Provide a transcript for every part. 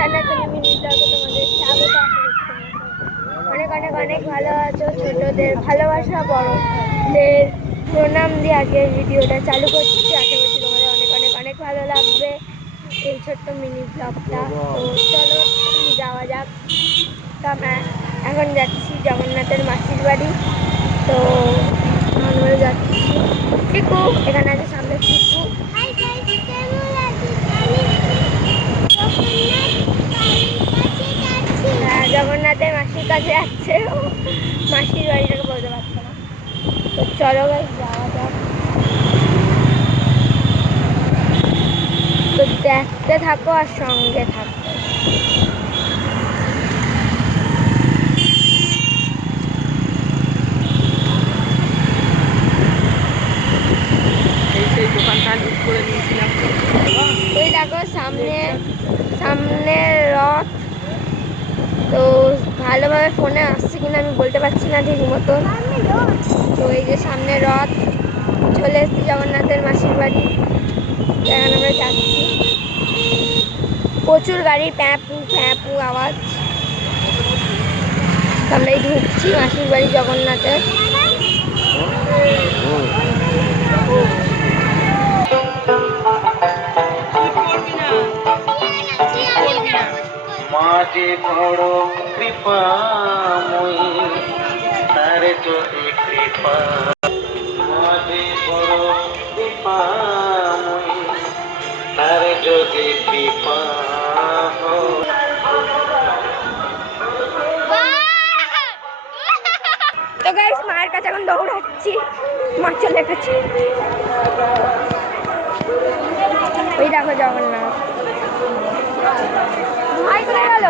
সনাতনী মিনি ব্লগে তোমাদের স্বাগত। অনেক অনেক অনেক ভালো আছো। ছোটদের ভালোবাসা, বড়দের প্রণাম দিয়ে আজকের ভিডিওটা চালু করছি। আশা করছি তোমাদের অনেক অনেক অনেক ভালো লাগবে এই ছোট্ট মিনি ব্লগটা। তো চলো যাওয়া যাক। তো আমরা এখন যাচ্ছি জগন্নাথের মাসির বাড়ি। তো আমরা যাচ্ছি। চিকু এখানে আছে, সামনে চিকু। হ্যাঁ, জগন্নাথের মাসির কাছে যাচ্ছে। মাসির বাড়িটাকে বলতে পারছে না। তো চলো গাইস যাওয়া যাক। তো দেখতে থাকো আর সঙ্গে থাকো। ওই দেখো সামনে রথ। তো ভালোভাবে ফোনে আসছে কিনা আমি বলতে পারছি না ঠিক মতন। তো এই যে সামনে রথ, চলে এসেছি জগন্নাথের মাসির বাড়ি। এখন আমরা যাচ্ছি। প্রচুর গাড়ি, প্যাঁপু প্যাঁপু আওয়াজ। আমরা এই ঢুকছি মাসির বাড়ি জগন্নাথের। মাঝে বড় কৃপাময়ী তার যদি কৃপা, মাঝে বড় কৃপাময়ী তার যদি কৃপা। তো গাইস মায়ের কাছে এখন দৌড়াচ্ছি। মা চলে গেছে। ওই দেখো জগন্নাথ ভাই কোথায় গেল?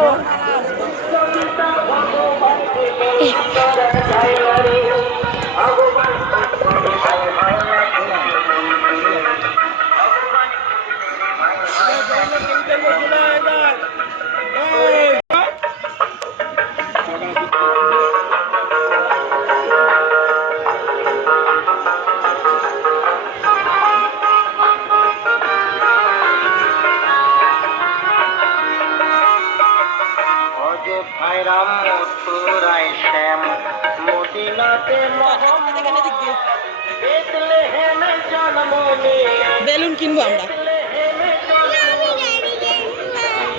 বেলুন কিনবো আমরা।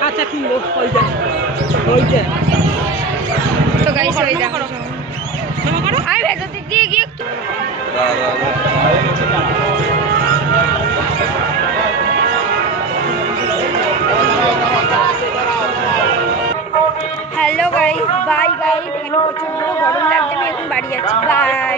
আচ্ছা কিনবো। তো গাইস ওই দেখো আমি ভেতর দিক দিয়ে গিয়ে একটু হ্যালো গাইস, বাই গাইস। এখানে প্রচন্ড গরম লাগছে, আমি এখন বাড়ি যাচ্ছি। বাই।